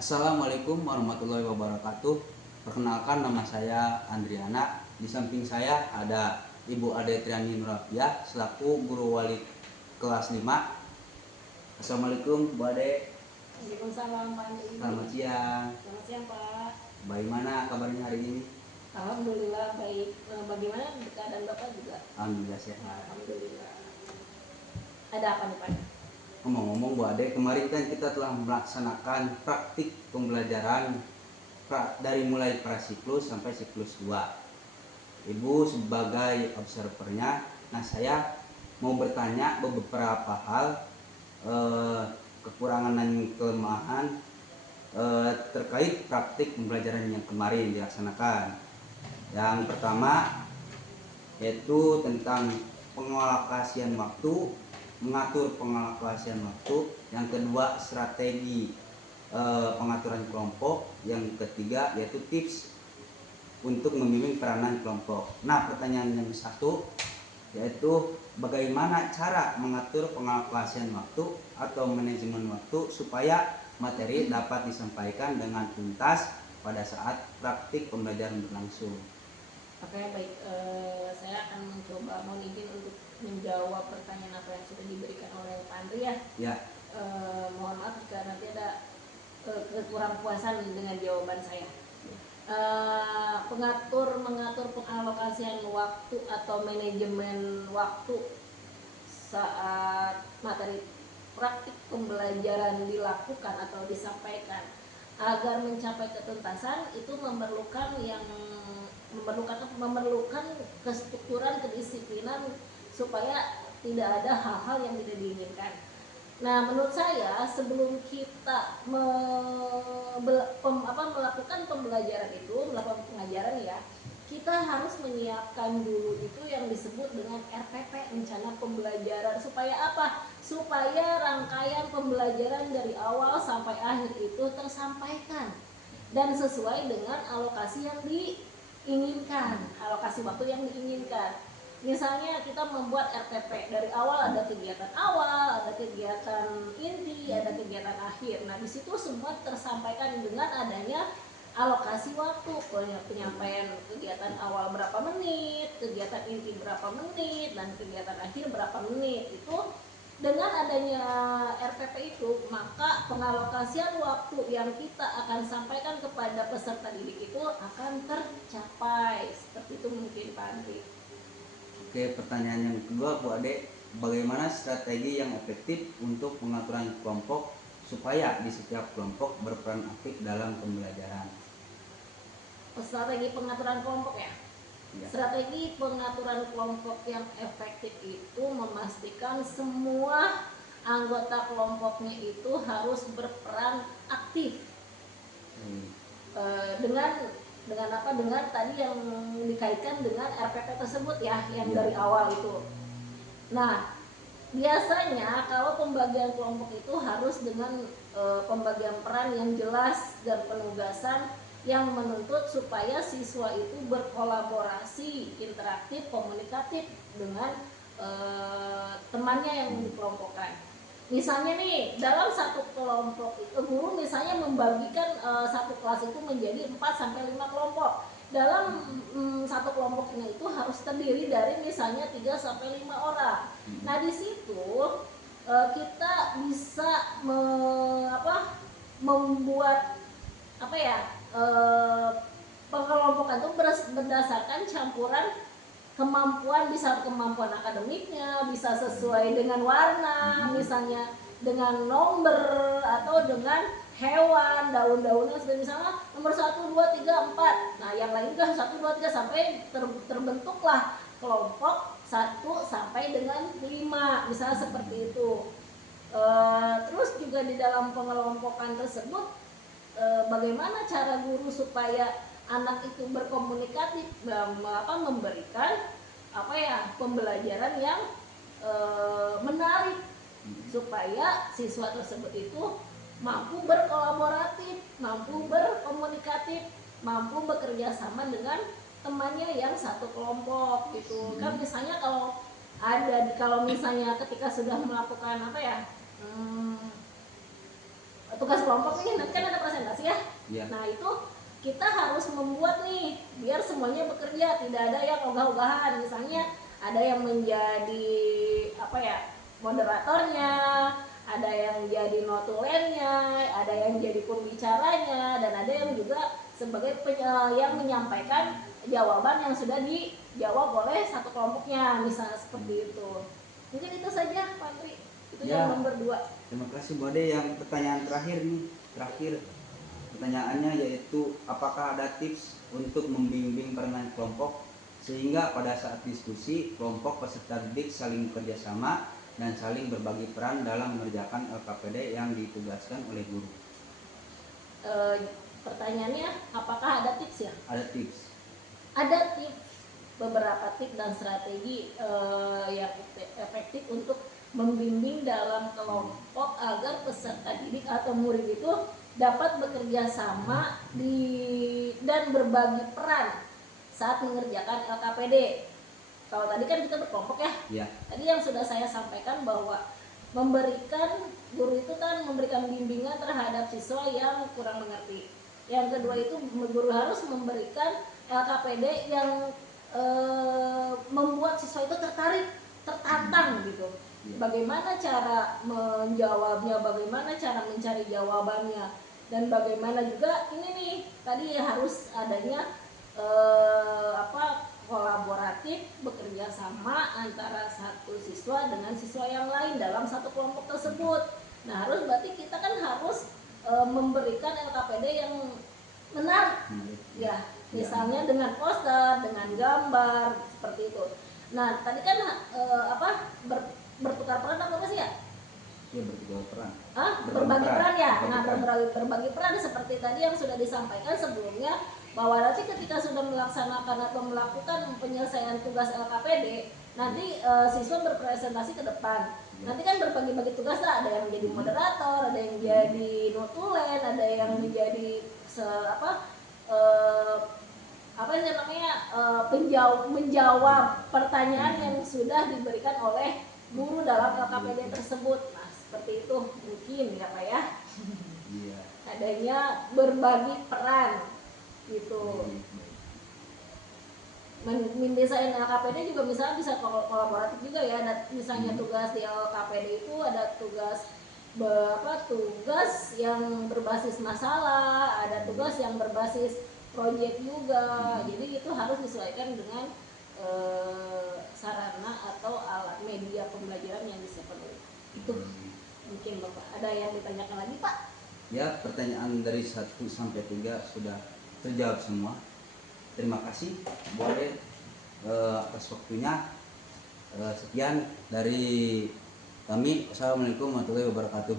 Assalamualaikum warahmatullahi wabarakatuh. Perkenalkan, nama saya Andriana. Di samping saya ada Ibu Ade Triani Nurafiah selaku guru wali kelas 5. Assalamualaikum Bu Ade. Waalaikumsalam Pak Andri. Selamat siang. Selamat siang Pak. Bagaimana kabarnya hari ini? Alhamdulillah baik. Bagaimana keadaan Bapak juga? Alhamdulillah sehat. Alhamdulillah. Ada apa nih Pak? Ngomong-ngomong Bu Ade, kemarin kan kita telah melaksanakan praktik pembelajaran dari mulai prasiklus sampai siklus 2. Ibu sebagai observernya, nah saya mau bertanya beberapa hal, kekurangan dan kelemahan terkait praktik pembelajaran yang kemarin dilaksanakan. Yang pertama yaitu tentang pengalokasian waktu, mengatur pengalokasian waktu. Yang kedua, strategi pengaturan kelompok. Yang ketiga yaitu tips untuk membimbing peranan kelompok. Nah, pertanyaan yang satu yaitu bagaimana cara mengatur pengalokasian waktu atau manajemen waktu supaya materi dapat disampaikan dengan tuntas pada saat praktik pembelajaran berlangsung. Oke, baik. Saya akan mencoba, mohon izin untuk menjawab pertanyaan apa yang sudah diberikan oleh Pak Andri ya. Ya. Mohon maaf jika nanti ada kekurang puasan dengan jawaban saya. Mengatur pengalokasian waktu atau manajemen waktu saat materi praktik pembelajaran dilakukan atau disampaikan agar mencapai ketuntasan itu memerlukan kestrukturan, kedisiplinan supaya tidak ada hal-hal yang tidak diinginkan. Nah, menurut saya sebelum kita melakukan pembelajaran itu, melakukan pengajaran ya, kita harus menyiapkan dulu itu yang disebut dengan RPP, rencana pembelajaran. Supaya apa? Supaya rangkaian pembelajaran dari awal sampai akhir itu tersampaikan dan sesuai dengan alokasi yang diinginkan, alokasi waktu yang diinginkan. Misalnya kita membuat RTP, dari awal ada kegiatan awal, ada kegiatan inti, ada kegiatan akhir. Nah, di situ semua tersampaikan dengan adanya alokasi waktu, penyampaian kegiatan awal berapa menit, kegiatan inti berapa menit, dan kegiatan akhir berapa menit. Itu dengan adanya RPP itu, maka pengalokasian waktu yang kita akan sampaikan kepada peserta didik itu akan tercapai. Seperti itu mungkin Pak Andri. Oke, pertanyaan yang kedua Bu Ade, bagaimana strategi yang efektif untuk pengaturan kelompok supaya di setiap kelompok berperan aktif dalam pembelajaran? Strategi pengaturan kelompok ya? Ya. Strategi pengaturan kelompok yang efektif itu memastikan semua anggota kelompoknya itu harus berperan aktif. Dengan tadi yang dikaitkan dengan RPP tersebut ya, yang dari awal itu. Nah, biasanya kalau pembagian kelompok itu harus dengan pembagian peran yang jelas dan penugasan yang menuntut supaya siswa itu berkolaborasi, interaktif, komunikatif dengan temannya yang dikelompokkan. Misalnya nih, dalam satu kelompok itu guru misalnya membagikan satu kelas itu menjadi 4 sampai 5 kelompok. Dalam satu kelompoknya itu harus terdiri dari misalnya 3 sampai 5 orang. Nah, di situ kita bisa membuat pengelompokan itu berdasarkan campuran kemampuan, bisa kemampuan akademiknya, bisa sesuai dengan warna, misalnya dengan nomor atau dengan hewan, daun-daunan, seperti misalnya nomor 1, 2, 3, 4. Nah, yang lain kan 1, 2, 3 sampai terbentuklah kelompok 1 sampai dengan 5, misalnya seperti itu. Terus juga di dalam pengelompokan tersebut, bagaimana cara guru supaya anak itu berkomunikatif, memberikan pembelajaran yang menarik supaya siswa tersebut itu mampu berkolaboratif, mampu berkomunikatif, mampu bekerja sama dengan temannya yang satu kelompok gitu. Kan misalnya kalau misalnya ketika sudah melakukan tugas kelompok ini nanti kan ada presentasi ya. Ya. Nah itu kita harus membuat nih biar semuanya bekerja, tidak ada yang ogah-ogahan. Misalnya ada yang menjadi apa ya, moderatornya, ada yang jadi notulennya, ada yang jadi pembicaranya, dan ada yang juga sebagai yang menyampaikan jawaban yang sudah dijawab oleh satu kelompoknya, misalnya seperti itu. Mungkin itu saja Pak Tri, itu Ya. yang nomor 2. Terima kasih Bu Ade. Yang pertanyaan terakhir nih, pertanyaannya yaitu apakah ada tips untuk membimbing peranan kelompok sehingga pada saat diskusi kelompok peserta didik saling bekerjasama dan saling berbagi peran dalam mengerjakan LKPD yang ditugaskan oleh guru. Pertanyaannya apakah ada tips ya? Ada tips. Ada tips, beberapa tips dan strategi yang efektif untuk membimbing dalam kelompok agar peserta didik atau murid itu dapat bekerja sama dan berbagi peran saat mengerjakan LKPD. Kalau tadi kan kita berkelompok ya. Ya. Tadi yang sudah saya sampaikan bahwa guru itu kan memberikan bimbingan terhadap siswa yang kurang mengerti. Yang kedua itu guru harus memberikan LKPD yang membuat siswa itu tertantang gitu. Bagaimana cara menjawabnya, bagaimana cara mencari jawabannya, dan bagaimana juga ini nih tadi harus adanya kolaboratif, bekerja sama antara satu siswa dengan siswa yang lain dalam satu kelompok tersebut. Nah berarti kita kan harus memberikan LKPD yang menarik ya, misalnya dengan poster, dengan gambar seperti itu. Nah tadi kan bertukar peran apa sih ya? Ya, bertukar peran. Berbagi peran ya. Nah berbagi peran seperti tadi yang sudah disampaikan sebelumnya, bahwa nanti ketika sudah melaksanakan atau melakukan penyelesaian tugas LKPD, nanti siswa berpresentasi ke depan. Nanti kan berbagi-bagi tugas lah, ada yang menjadi moderator, ada yang jadi notulen, ada yang menjadi menjawab pertanyaan yang sudah diberikan oleh guru dalam LKPD tersebut. Nah seperti itu mungkin ya Pak ya. Adanya berbagi peran gitu. Mendesain LKPD juga misalnya bisa kolaboratif juga ya. Ada misalnya tugas di LKPD itu ada tugas yang berbasis masalah, ada tugas yang berbasis proyek juga. Jadi itu harus disesuaikan dengan sarana atau alat media pembelajaran yang disiapkan. Itu mungkin Bapak ada yang ditanyakan lagi Pak? Ya, pertanyaan dari 1 sampai 3 sudah terjawab semua. Terima kasih Bu Ade atas waktunya. Sekian dari kami. Assalamualaikum warahmatullahi wabarakatuh.